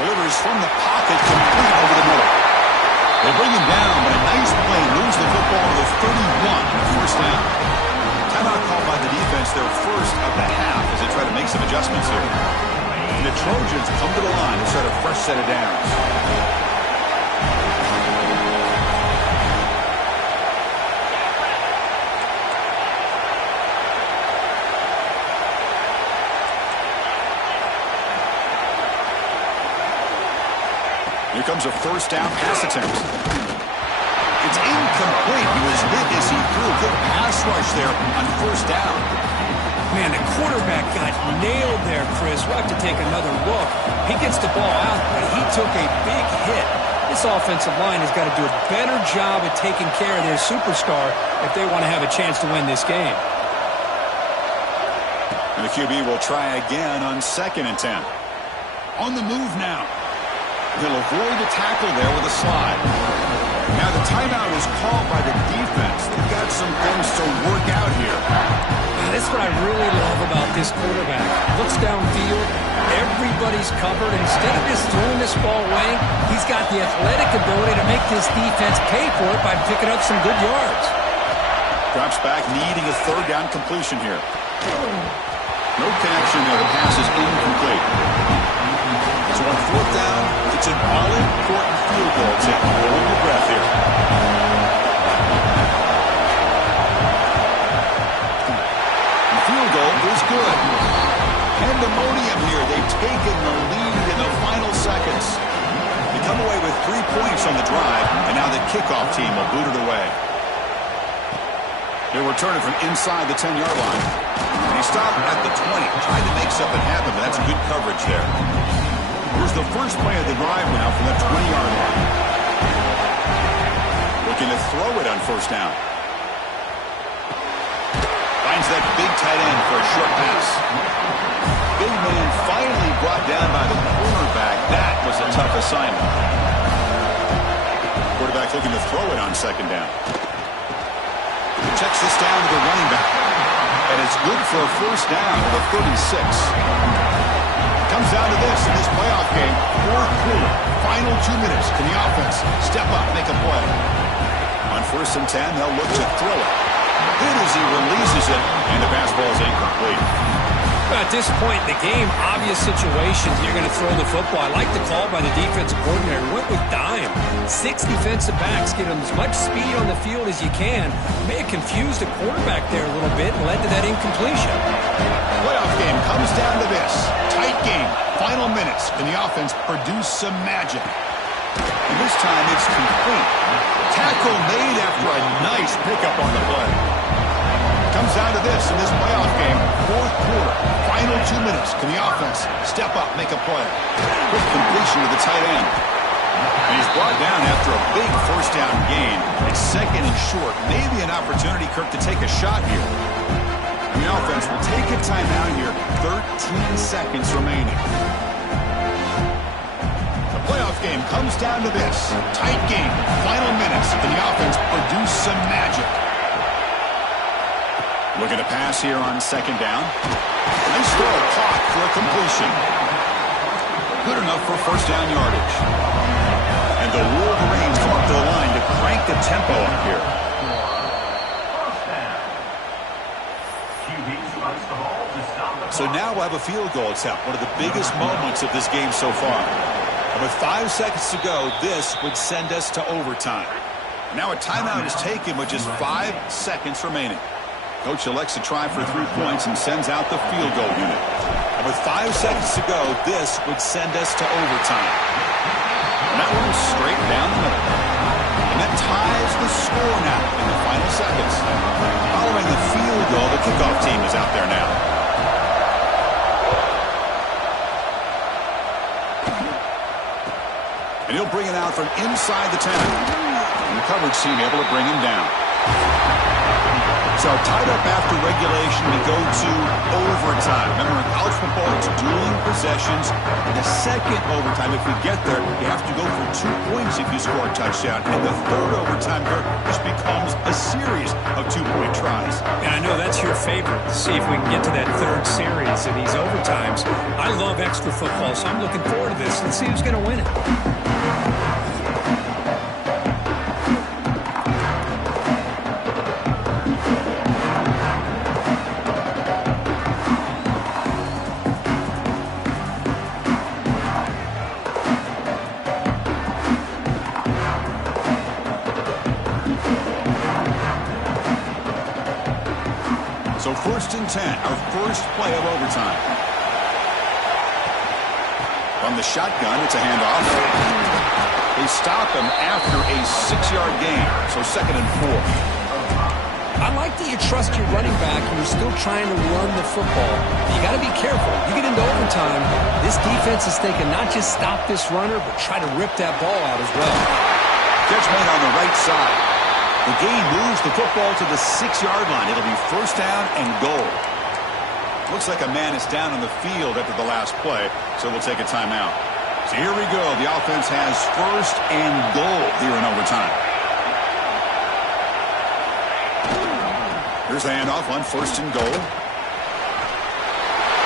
Delivers from the pocket, complete over the middle. They bring him down, but a nice play moves the football to the 31 on the first down. Timeout called by the defense, their first of the half as they try to make some adjustments here. And the Trojans come to the line to start a fresh set of downs. Here comes a first down pass attempt. It's incomplete. He was hit as he threw a good pass rush there on first down. Man, the quarterback got nailed there, Chris. We'll have to take another look. He gets the ball out, but he took a big hit. This offensive line has got to do a better job at taking care of their superstar if they want to have a chance to win this game. And the QB will try again on second and 10. On the move now. He'll avoid the tackle there with a slide. Now the timeout is called by the defense. They've got some things to work out here. That's what I really love about this quarterback. Looks downfield, everybody's covered. Instead of just throwing this ball away, he's got the athletic ability to make this defense pay for it by picking up some good yards. Drops back, needing a third down completion here. No connection there. The pass is incomplete. So on fourth down, it's an all-important field goal. Take hold your breath here. The field goal is good. Pandemonium here. They've taken the lead in the final seconds. They come away with 3 points on the drive, and now the kickoff team will boot it away. They'll return it from inside the 10-yard line. And he stopped at the 20, trying to make something happen, but that's good coverage there. Here's the first play of the drive now from the 20-yard line. Looking to throw it on first down. Finds that big tight end for a short pass. Big man finally brought down by the cornerback. That was a tough assignment. Quarterback looking to throw it on second down. Checks this down to the running back. And And it's good for a first down to the 36. Comes down to this in this playoff game. Fourth quarter, final 2 minutes. Can the offense step up, make a play? On 1st and 10, they'll look to throw it. Good as he releases it, and the pass ball is incomplete. At this point in the game, obvious situations, you're going to throw the football. I like the call by the defensive coordinator. Went with dime. 6 defensive backs, get them as much speed on the field as you can. May have confused the quarterback there a little bit and led to that incompletion. Playoff game comes down to this. Tight game. Final minutes. Can the offense produce some magic? And this time it's complete. Tackle made after a nice pickup on the play. Comes down to this in this playoff game. Fourth quarter, final 2 minutes. Can the offense step up, make a play? Quick completion to the tight end. And he's brought down after a big first down gain. It's 2nd and short. Maybe an opportunity, Kirk, to take a shot here. And the offense will take a timeout here. 13 seconds remaining. The playoff game comes down to this. Tight game, final minutes. Can the offense produce some magic? Looking to pass here on 2nd down. Nice throw, caught for a completion. Good enough for first down yardage. And the Wolverines come up to the line to crank the tempo up here. So now we'll have a field goal attempt, one of the biggest moments of this game so far. And with 5 seconds to go, this would send us to overtime. Now a timeout is taken with just 5 seconds remaining. Coach elects to try for 3 points and sends out the field goal unit. And with 5 seconds to go, this would send us to overtime. And that one's straight down the middle. And that ties the score now in the final seconds. Following the field goal, the kickoff team is out there now. And he'll bring it out from inside the 10. And the coverage team able to bring him down. So tied up after regulation, we go to overtime. Remember, in college football, it's dueling possessions. The second overtime, if we get there, you have to go for 2 points if you score a touchdown. And the third overtime, just becomes a series of 2-point tries. And I know that's your favorite. See if we can get to that third series in these overtimes. I love extra football, so I'm looking forward to this. Let's see who's going to win it. So 1st and 10, our first play of overtime. From the shotgun, it's a handoff. They stop him after a 6-yard gain, so 2nd and 4. I like that you trust your running back and you're still trying to run the football. You got to be careful. You get into overtime, this defense is thinking not just stop this runner, but try to rip that ball out as well. Catch made on the right side. The gain moves the football to the 6-yard line. It'll be first down and goal. Looks like a man is down on the field after the last play, so we'll take a timeout. So here we go. The offense has first and goal here in overtime. Here's the handoff on 1st and goal.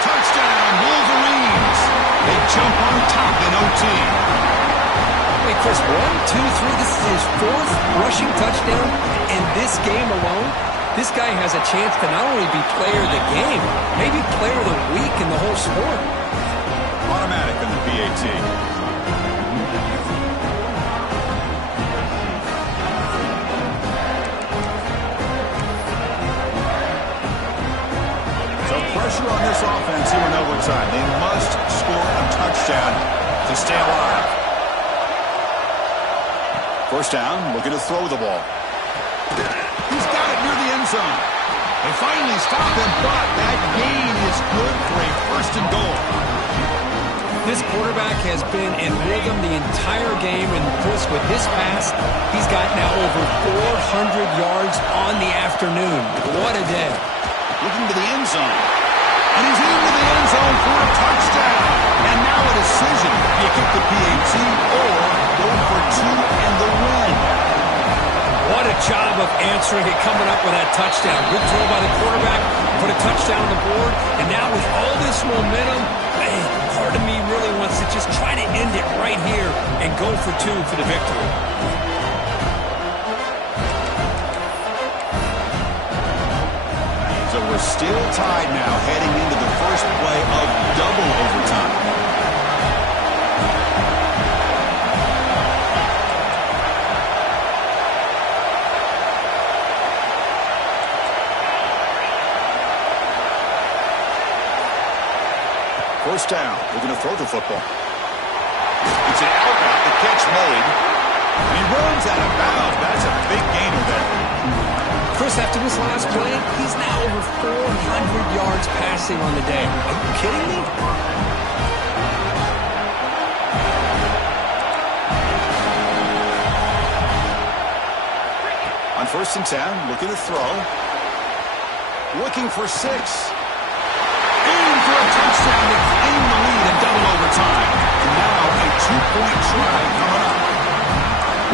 Touchdown, Wolverines. They jump on top in OT. Hey, Chris, 1, 2, 3, this is his 4th rushing touchdown in this game alone. This guy has a chance to not only be player of the game, maybe player of the week in the whole sport. Automatic in the PAT. So pressure on this offense here in overtime. They must score a touchdown to stay alive. First down, looking to throw the ball. He's got it near the end zone. They finally stop him, but that gain is good for a 1st and goal. This quarterback has been in rhythm the entire game, and Chris, with this pass, he's got now over 400 yards on the afternoon. What a day. Looking to the end zone. And he's into the end zone for a touchdown. And now a decision. You kick the PAT or go for 2 and the win. What a job of answering it, coming up with that touchdown. Good throw by the quarterback, put a touchdown on the board, and now with all this momentum, man, part of me really wants to just try to end it right here and go for 2 for the victory. So we're still tied now, heading into the first play of double overtime. First down. They're going to throw the football. It's an out route. The catch made. And he runs out of bounds. That's a big gainer there. Chris, after this last play, he's now over 400 yards passing on the day. Are you kidding me? On 1st and 10, looking to throw. Looking for 6. For a touchdown to claim the lead in double overtime. And now a 2-point try coming up.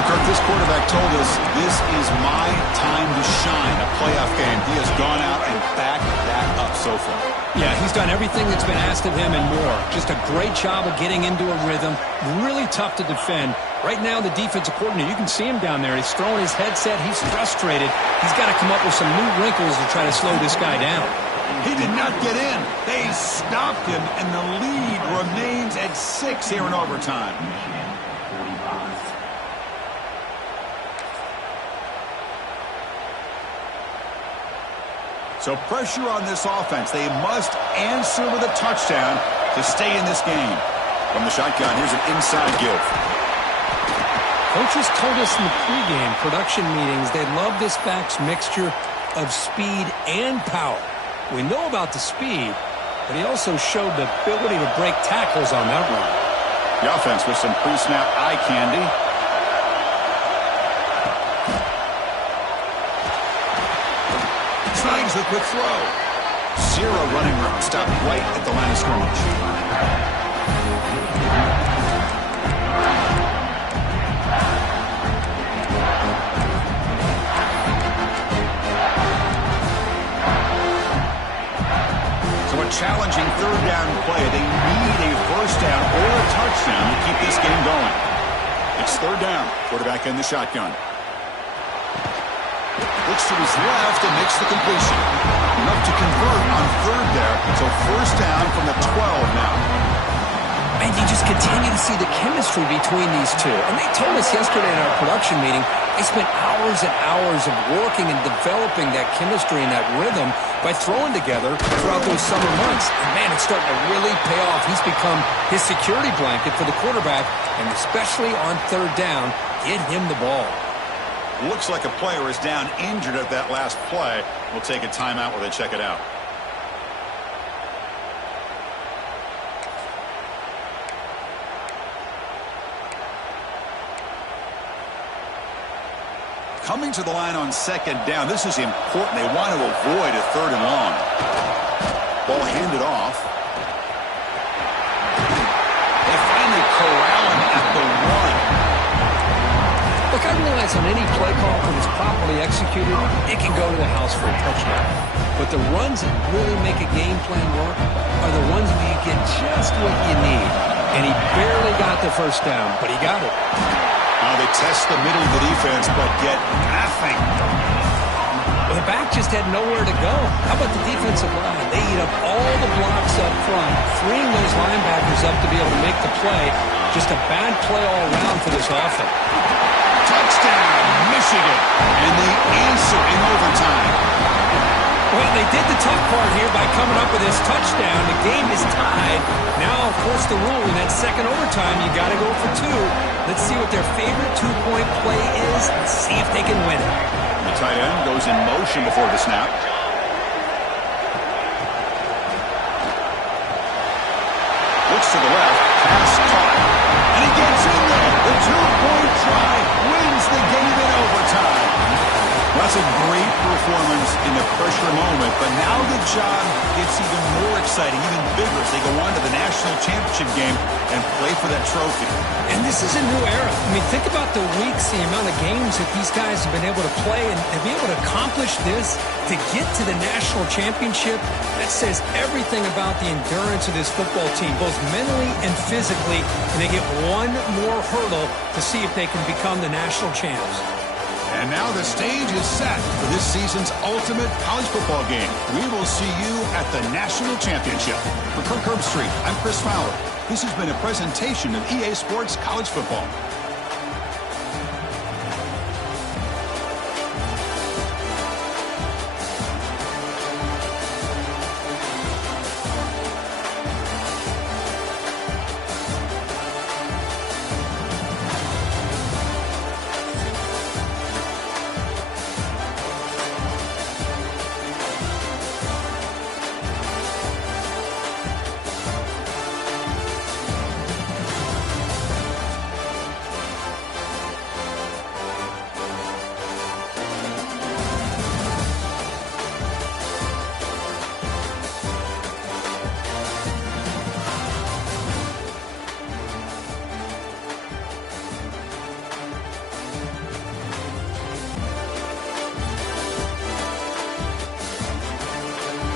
Kirk, this quarterback told us this is my time to shine, a playoff game. He has gone out and backed that up so far. Yeah, he's done everything that's been asked of him and more. Just a great job of getting into a rhythm. Really tough to defend. Right now, the defensive coordinator, you can see him down there. He's throwing his headset. He's frustrated. He's got to come up with some new wrinkles to try to slow this guy down. He did not get in. They stopped him, and the lead remains at 6 here in overtime. So pressure on this offense. They must answer with a touchdown to stay in this game. From the shotgun, here's an inside give. Coaches told us in the pregame production meetings they love this back's mixture of speed and power. We know about the speed, but he also showed the ability to break tackles on that run. The offense with some pre-snap eye candy. Tries the quick throw. 0 running room. Stopped right at the line of scrimmage. Challenging 3rd down play. They need a 1st down or a touchdown to keep this game going. It's 3rd down. Quarterback in the shotgun. Looks to his left and makes the completion. Enough to convert on 3rd there. So 1st down from the 12 now. And you just continue to see the chemistry between these two. And they told us yesterday in our production meeting, they spent hours and hours of working and developing that chemistry and that rhythm by throwing together throughout those summer months. And man, it's starting to really pay off. He's become his security blanket for the quarterback, and especially on 3rd down, get him the ball. Looks like a player is down injured at that last play. We'll take a timeout while they check it out. Coming to the line on 2nd down. This is important. They want to avoid a 3rd and long. Ball handed off. They finally corral him at the 1. Look, I realize on any play call, when it's properly executed, it can go to the house for a touchdown. But the runs that really make a game plan work are the ones where you get just what you need. And he barely got the 1st down, but he got it. They test the middle of the defense, but get nothing. Well, the back just had nowhere to go. How about the defensive line? They eat up all the blocks up front, freeing those linebackers up to be able to make the play. Just a bad play all around for this offense. Touchdown, Michigan. And they answer in overtime. Well, they did the tough part here by coming up with this touchdown. The game is tied. Now, of course, the rule in that 2nd overtime, you got to go for 2. Let's see what their favorite 2-point play is and see if they can win it. The tight end goes in motion before the snap. Looks to the left. Pass caught. And he gets in there. The 2-point try wins the game in overtime. That's a great performance in the pressure moment, but now the job gets even more exciting. exciting, even bigger as they go on to the national championship game and play for that trophy. And this is a new era. I mean, think about the weeks, the amount of games that these guys have been able to play, and to be able to accomplish this, to get to the national championship, that says everything about the endurance of this football team, both mentally and physically, and they get one more hurdle to see if they can become the national champs. And now the stage is set for this season's ultimate college football game. We will see you at the national championship. For Kirk Herbstreit, I'm Chris Fowler. This has been a presentation of EA Sports College Football.